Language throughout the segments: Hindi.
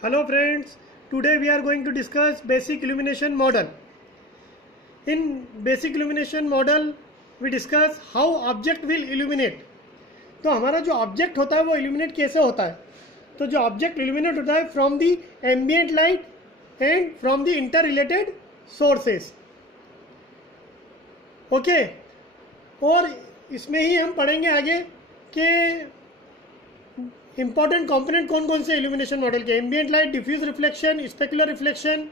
Hello friends, today we are going to discuss basic illumination model. In basic illumination model we discuss how object will illuminate. तो हमारा जो ऑब्जेक्ट होता है वो इल्यूमिनेट कैसे होता है. तो जो ऑब्जेक्ट इल्यूमिनेट होता है from the ambient light and from the inter related sources. Okay, और इसमें ही हम पढ़ेंगे आगे कि इंपॉर्टेंट कंपोनेंट कौन कौन से इल्यूमिनेशन मॉडल के. Ambient light, diffuse reflection, specular reflection,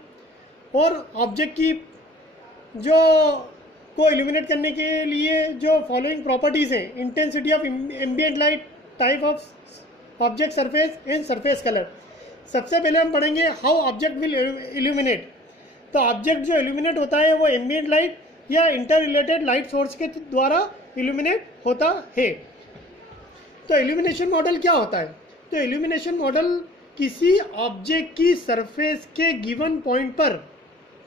और ऑब्जेक्ट की जो को इल्यूमिनेट करने के लिए जो फॉलोइंग प्रॉपर्टीज हैं. Intensity of ambient light, type of object surface and surface colour. सबसे पहले हम पढ़ेंगे हाउ ऑब्जेक्ट विल इल्यूमिनेट. तो ऑब्जेक्ट जो इल्यूमिनेट होता है वो एम्बिएंट लाइट या इंटर रिलेटेड लाइट सोर्स के द्वारा इल्यूमिनेट होता है. तो इल्यूमिनेशन मॉडल क्या होता है. तो इल्यूमिनेशन मॉडल किसी ऑब्जेक्ट की सरफेस के गिवन पॉइंट पर,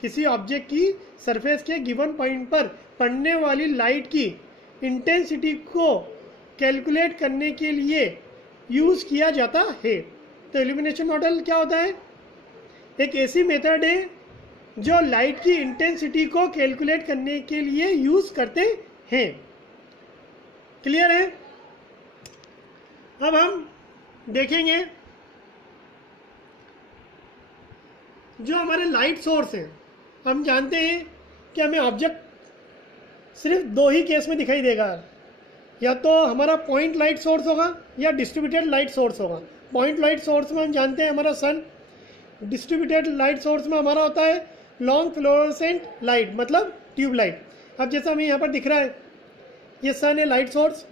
किसी ऑब्जेक्ट की सरफेस के गिवन पॉइंट पर पड़ने वाली लाइट की इंटेंसिटी को कैलकुलेट करने के लिए यूज किया जाता है. तो इल्यूमिनेशन मॉडल क्या होता है? एक ऐसी मेथड है जो लाइट की इंटेंसिटी को कैलकुलेट करने के लिए यूज करते हैं. क्लियर है? अब हम देखेंगे जो हमारे लाइट सोर्स हैं. हम जानते हैं कि हमें ऑब्जेक्ट सिर्फ दो ही केस में दिखाई देगा. या तो हमारा पॉइंट लाइट सोर्स होगा या डिस्ट्रीब्यूटेड लाइट सोर्स होगा. पॉइंट लाइट सोर्स में हम जानते हैं हमारा सन. डिस्ट्रीब्यूटेड लाइट सोर्स में हमारा होता है लॉन्ग फ्लोरोसेंट लाइट, मतलब ट्यूब लाइट. अब जैसा हमें यहाँ पर दिख रहा है ये सन है लाइट सोर्स.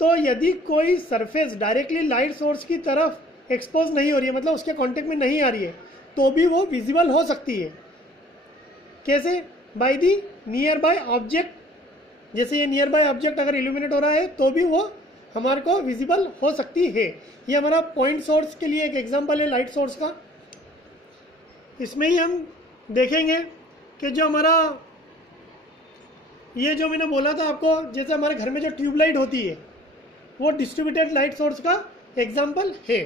तो यदि कोई सरफेस डायरेक्टली लाइट सोर्स की तरफ एक्सपोज नहीं हो रही है, मतलब उसके कांटेक्ट में नहीं आ रही है, तो भी वो विजिबल हो सकती है. कैसे? By the near by object. जैसे ये नियर बाय ऑब्जेक्ट अगर इल्यूमिनेट हो रहा है तो भी वो हमारे को विजिबल हो सकती है. ये हमारा पॉइंट सोर्स के लिए एक एग्जांपल है लाइट सोर्स का. इसमें ही हम देखेंगे कि जो हमारा ये जो मैंने बोला था आपको, जैसे हमारे घर में जो ट्यूबलाइट होती है वो डिस्ट्रीब्यूटेड लाइट सोर्स का एग्जाम्पल है.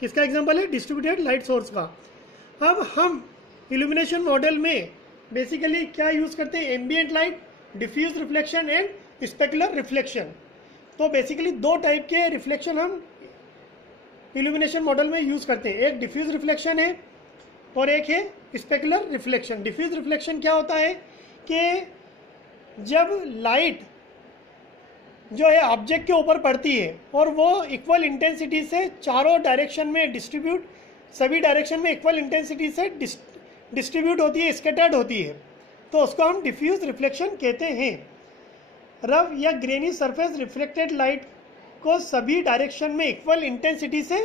किसका एग्जाम्पल है? डिस्ट्रीब्यूटेड लाइट सोर्स का. अब हम इल्यूमिनेशन मॉडल में बेसिकली क्या यूज करते हैं? Ambient light, diffuse reflection and specular reflection. तो बेसिकली दो टाइप के रिफ्लेक्शन हम इल्यूमिनेशन मॉडल में यूज करते हैं. एक डिफ्यूज रिफ्लेक्शन है और एक है स्पेकुलर रिफ्लेक्शन. डिफ्यूज रिफ्लेक्शन क्या होता है कि जब लाइट जो है ऑब्जेक्ट के ऊपर पड़ती है और वो इक्वल इंटेंसिटी से चारों डायरेक्शन में डिस्ट्रीब्यूट, सभी डायरेक्शन में इक्वल इंटेंसिटी से डिस्ट्रीब्यूट होती है, स्कैटर्ड होती है, तो उसको हम डिफ्यूज रिफ्लेक्शन कहते हैं. रफ या ग्रेनी सरफेस रिफ्लेक्टेड लाइट को सभी डायरेक्शन में इक्वल इंटेंसिटी से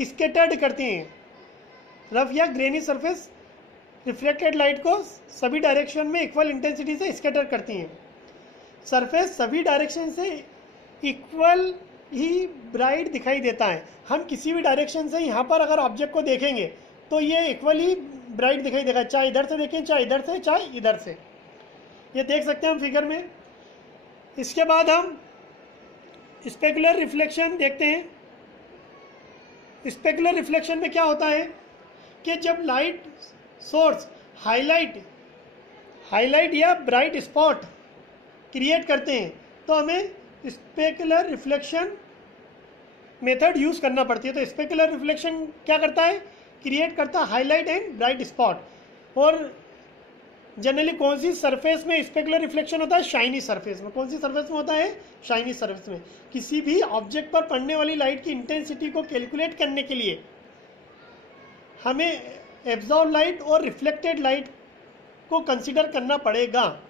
स्कैटर्ड करती हैं. रफ या ग्रेनी सरफेस रिफ्लेक्टेड लाइट को सभी डायरेक्शन में इक्वल इंटेंसिटी से स्कैटर करती हैं. सरफेस सभी डायरेक्शन से इक्वल ही ब्राइट दिखाई देता है. हम किसी भी डायरेक्शन से यहाँ पर अगर ऑब्जेक्ट को देखेंगे तो ये इक्वल ही ब्राइट दिखाई देगा, चाहे इधर से देखें, चाहे इधर से, चाहे इधर से. ये देख सकते हैं हम फिगर में. इसके बाद हम स्पेकुलर रिफ्लेक्शन देखते हैं. स्पेकुलर रिफ्लेक्शन में क्या होता है कि जब लाइट सोर्स हाईलाइट या ब्राइट स्पॉट क्रिएट करते हैं तो हमें स्पेकुलर रिफ्लेक्शन मेथड यूज करना पड़ती है. तो स्पेकुलर रिफ्लेक्शन क्या करता है? क्रिएट करता है हाईलाइट एंड ब्राइट स्पॉट. और जनरली कौन सी सरफेस में स्पेकुलर रिफ्लेक्शन होता है? शाइनी सरफेस में. कौन सी सरफेस में होता है? शाइनी सरफेस में. किसी भी ऑब्जेक्ट पर पड़ने वाली लाइट की इंटेंसिटी को कैलकुलेट करने के लिए हमें एब्जॉर्ब लाइट और रिफ्लेक्टेड लाइट को कंसिडर करना पड़ेगा,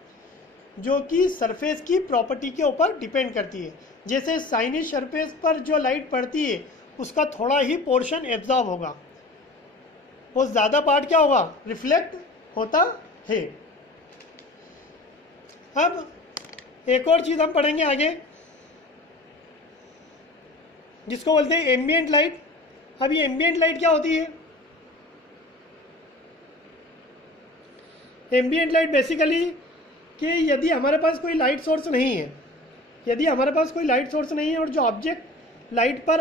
जो कि सरफेस की प्रॉपर्टी के ऊपर डिपेंड करती है. जैसे शाइनी सरफेस पर जो लाइट पड़ती है उसका थोड़ा ही पोर्शन एब्जॉर्ब होगा, वो ज़्यादा पार्ट क्या होगा? रिफ्लेक्ट होता है. अब एक और चीज़ हम पढ़ेंगे आगे जिसको बोलते हैं एम्बिएंट लाइट. अब ये एम्बिएंट लाइट क्या होती है? एम्बिएंट लाइट बेसिकली कि यदि हमारे पास कोई लाइट सोर्स नहीं है, यदि हमारे पास कोई लाइट सोर्स नहीं है और जो ऑब्जेक्ट लाइट पर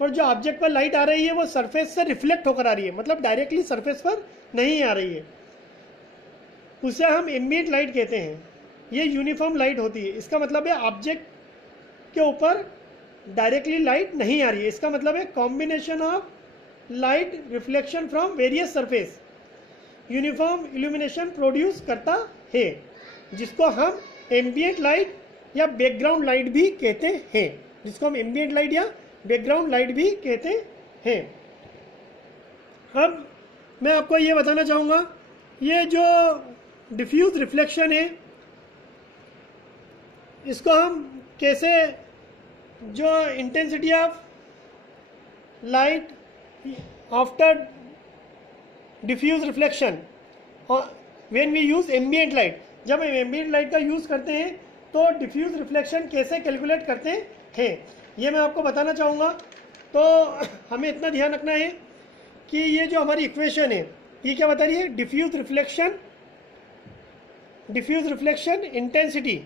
और जो ऑब्जेक्ट पर लाइट आ रही है वो सरफेस से रिफ्लेक्ट होकर आ रही है, मतलब डायरेक्टली सरफेस पर नहीं आ रही है, उसे हम एम्बिएंट लाइट कहते हैं। ये यूनिफॉर्म लाइट होती है। इसका मतलब है ऑब्जेक्ट के ऊपर डायरेक्टली लाइट नहीं आ रही है। इसका मतलब है combination of light reflection from various surface uniform illumination produce करता है, जिसको हम एम्बिएंट लाइट या बैकग्राउंड लाइट भी कहते हैं, जिसको हम एम्बिएंट लाइट या बैकग्राउंड लाइट भी कहते हैं। अब मैं आपको ये बताना चाहूँगा, ये जो डिफ्यूज रिफ्लेक्शन है इसको हम कैसे, जो intensity of light after diffuse reflection when we use ambient light, जब हम एम्बिएंट लाइट का यूज़ करते हैं तो डिफ्यूज रिफ्लेक्शन कैसे कैलकुलेट करते हैं, ये मैं आपको बताना चाहूँगा। तो हमें इतना ध्यान रखना है कि ये जो हमारी इक्वेशन है ये क्या बता रही है, diffuse reflection intensity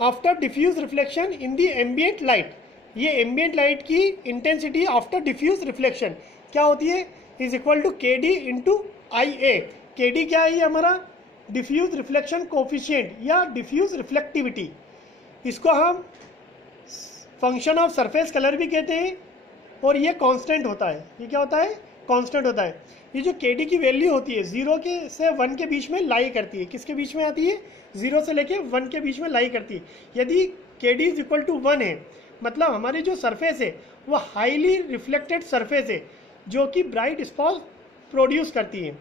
after diffuse reflection in the ambient light. ये एम्बिएंट लाइट की इंटेंसिटी आफ्टर डिफ्यूज रिफ्लेक्शन क्या होती है, is equal to K D into I A. K D क्या है, ये हमारा डिफ्यूज रिफ्लेक्शन कोफिशिएंट या डिफ्यूज रिफ्लेक्टिविटी। इसको हम फंक्शन ऑफ सरफेस कलर भी कहते हैं और ये कांस्टेंट होता है। ये क्या होता है, कांस्टेंट होता है। ये जो के डी की वैल्यू होती है 0 के से 1 के बीच में लाई करती है। किसके बीच में आती है, 0 से लेके 1 के बीच में लाई करती है। यदि के डी इज इक्वल टू 1 है, मतलब हमारी जो सरफेस है वो हाईली रिफ्लेक्टेड सरफेस है जो कि ब्राइट स्पॉट प्रोड्यूस करती है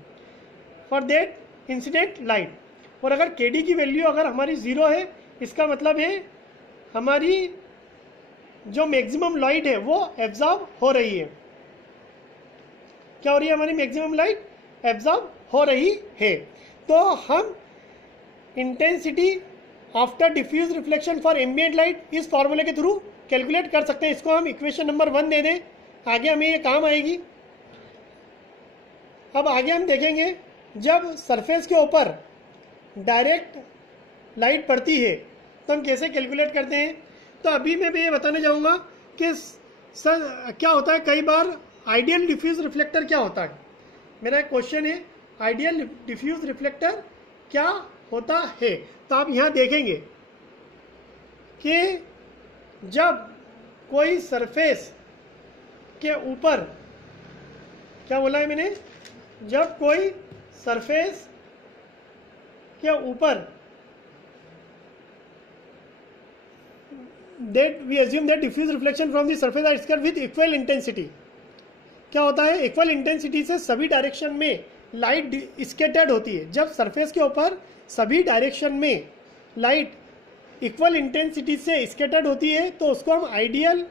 फॉर दैट इंसिडेंट लाइट। और अगर के डी की वैल्यू अगर हमारी 0 है, इसका मतलब है हमारी जो मैक्सिमम लाइट है वो एब्जॉर्ब हो रही है। क्या हो रही है, हमारी मैक्सिमम लाइट एब्जॉर्ब हो रही है। तो हम intensity after diffuse reflection for ambient light इस फॉर्मूले के थ्रू कैलकुलेट कर सकते हैं। इसको हम इक्वेशन नंबर 1 दे दें, आगे हमें ये काम आएगी। अब आगे हम देखेंगे जब सरफेस के ऊपर डायरेक्ट लाइट पड़ती है तो हम कैसे कैलकुलेट करते हैं। तो अभी मैं ये बताने जाऊंगा कि सर क्या होता है, कई बार आइडियल डिफ्यूज रिफ्लेक्टर क्या होता है। मेरा एक क्वेश्चन है, आइडियल डिफ्यूज रिफ्लेक्टर क्या होता है। तो आप यहाँ देखेंगे कि जब कोई सरफेस के ऊपर, क्या बोला है मैंने, जब कोई सरफेस के ऊपर that we assume that diffuse reflection from the surface are scared with equal intensity। क्या होता है, इक्वल इंटेंसिटी से सभी डायरेक्शन में लाइट स्कैटर्ड होती है। जब सरफेस के ऊपर सभी डायरेक्शन में लाइट इक्वल इंटेंसिटी से स्कैटर्ड होती है तो उसको हम आइडियल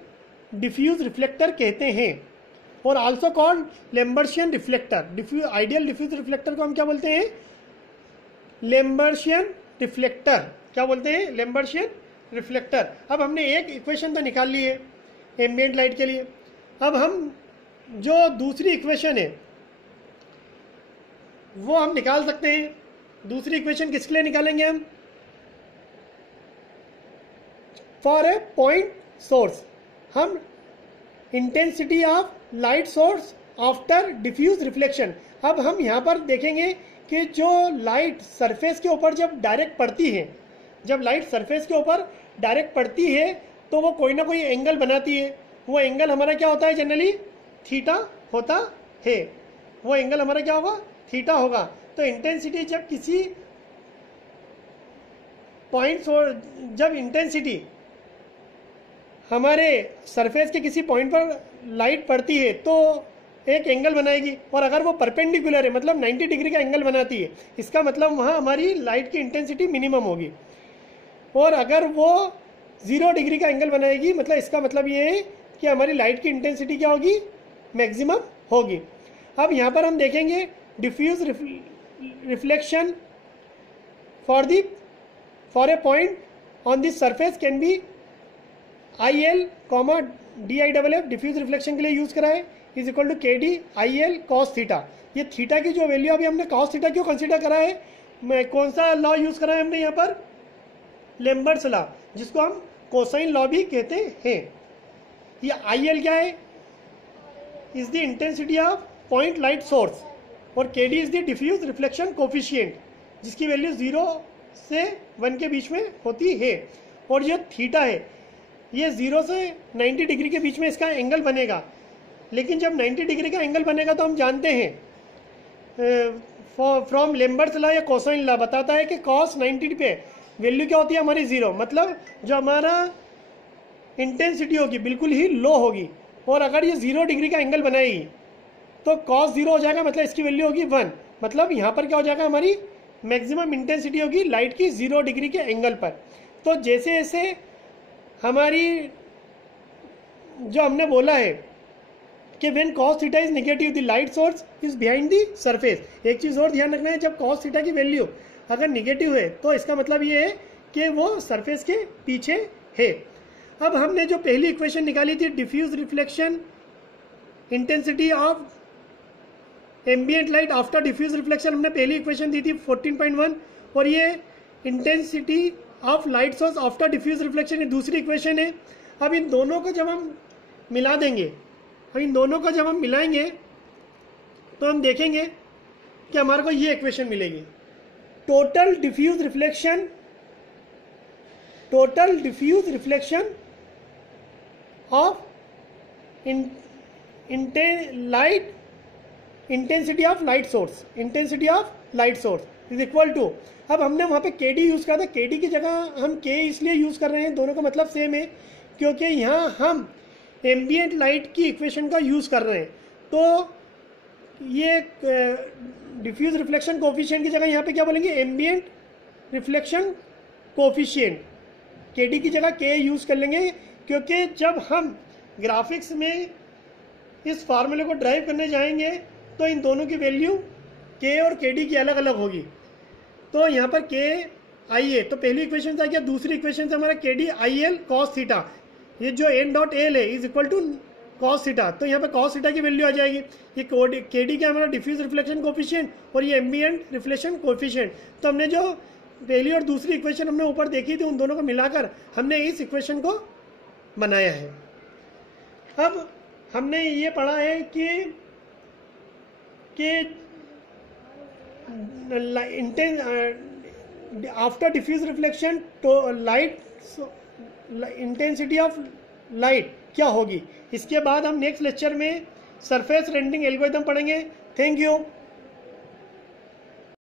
डिफ्यूज रिफ्लेक्टर कहते हैं, और also called Lambertian reflector. Ideal diffuse reflector को हम क्या बोलते हैं, लैम्बर्शियन रिफ्लेक्टर। क्या बोलते हैं, लैम्बर्शियन रिफ्लेक्टर। अब हमने एक इक्वेशन तो निकाल ली है एम्बिएंट लाइट के लिए। अब हम जो दूसरी इक्वेशन है वो हम निकाल सकते हैं। दूसरी इक्वेशन किसके लिए निकालेंगे हम, फॉर ए पॉइंट सोर्स। हम intensity of light source after diffuse reflection. अब हम यहाँ पर देखेंगे कि जो लाइट सरफेस के ऊपर जब डायरेक्ट पड़ती है, जब लाइट सरफेस के ऊपर डायरेक्ट पड़ती है तो वो कोई ना कोई एंगल बनाती है। वो एंगल हमारा क्या होता है, जनरली थीटा होता है। वो एंगल हमारा क्या होगा, थीटा होगा। तो इंटेंसिटी जब किसी पॉइंट, जब इंटेंसिटी हमारे सरफेस के किसी पॉइंट पर लाइट पड़ती है तो एक एंगल बनाएगी, और अगर वो परपेंडिकुलर है मतलब 90 डिग्री का एंगल बनाती है, इसका मतलब वहाँ हमारी लाइट की इंटेंसिटी मिनिमम होगी। और अगर वो 0 डिग्री का एंगल बनाएगी, मतलब इसका मतलब ये है कि हमारी लाइट की इंटेंसिटी क्या होगी, मैक्सिमम होगी। अब यहाँ पर हम देखेंगे diffuse reflection for a point on this surface can be IL, DIFF diffuse reflection के लिए यूज करा है, is equal to KD IL cos theta. ये थीटा की जो वैल्यू अभी हमने cos थीटा क्यों कंसीडर करा है, कौन सा लॉ यूज करा है हमने यहाँ पर, लेम्बर्ट्स लॉ, जिसको हम कोसाइन लॉ भी कहते हैं। ये आई एल क्या है, is the intensity of point light source, और K D is the diffuse reflection coefficient, जिसकी वैल्यू 0 से 1 के बीच में होती है। और जो थीटा है ये 0 से 90 डिग्री के बीच में इसका एंगल बनेगा। लेकिन जब 90 डिग्री का एंगल बनेगा तो हम जानते हैं फ्रॉम लेम्बर्ट्स लॉ या कोसाइन लॉ बताता है कि cos 90 पे वैल्यू क्या होती है हमारी 0, मतलब जो हमारा इंटेंसिटी होगी बिल्कुल ही लो होगी, और अगर ये 0 डिग्री का एंगल बनाएगी तो cos 0 हो जाएगा, मतलब इसकी वैल्यू होगी 1। मतलब यहाँ पर क्या हो जाएगा, हमारी मैक्सिमम इंटेंसिटी होगी लाइट की 0 डिग्री के एंगल पर। तो जैसे जैसे हमारी जो हमने बोला है कि when cos theta is negative the light source is behind the surface. एक चीज़ और ध्यान रखना है, जब cos थीटा की वैल्यू अगर नेगेटिव है तो इसका मतलब ये है कि वो सरफेस के पीछे है। अब हमने जो पहली इक्वेशन निकाली थी diffuse reflection intensity of ambient light after diffuse reflection, हमने पहली इक्वेशन दी थी 14.1, और ये intensity of light source after diffuse reflection ये दूसरी इक्वेशन है। अब इन दोनों को जब हम मिला देंगे, अब इन दोनों को जब हम मिलाएंगे तो हम देखेंगे कि हमारे को ये इक्वेशन मिलेगी, total diffuse reflection of light intensity of light source is equal to, अब हमने वहाँ पे के डी यूज़ करा था, के डी की जगह हम के इसलिए यूज़ कर रहे हैं, दोनों का मतलब सेम है, क्योंकि यहाँ हम एम्बिएंट लाइट की इक्वेशन का यूज़ कर रहे हैं। तो ये डिफ्यूज रिफ्लेक्शन कोफिशिएंट की जगह यहाँ पे क्या बोलेंगे, एम्बिएंट रिफ्लेक्शन कोफिशिएंट, के डी की जगह के यूज़ कर लेंगे, क्योंकि जब हम ग्राफिक्स में इस फार्मूले को ड्राइव करने जाएंगे तो इन दोनों की वैल्यू के और के डी की अलग अलग होगी। तो यहाँ पर के आई ए, तो पहली इक्वेशन से क्या, दूसरी इक्वेशन से हमारा K D I L cos theta, ये जो एन डॉट एल है is equal to cos theta, तो यहाँ पर कॉस थीटा की वैल्यू आ जाएगी। ये के डी क्या हमारा डिफ्यूज रिफ्लेक्शन कोफिशिएंट और ये एम्बिएंट रिफ्लेक्शन कोफिशिएंट। तो हमने जो पहली और दूसरी इक्वेशन हमने ऊपर देखी थी उन दोनों को मिलाकर हमने इस इक्वेशन को बनाया है। अब हमने ये पढ़ा है कि आफ्टर डिफ्यूज रिफ्लेक्शन तो लाइट इंटेंसिटी ऑफ लाइट क्या होगी। इसके बाद हम नेक्स्ट लेक्चर में सरफेस रेंडरिंग एल्गोरिथम पढ़ेंगे। Thank you.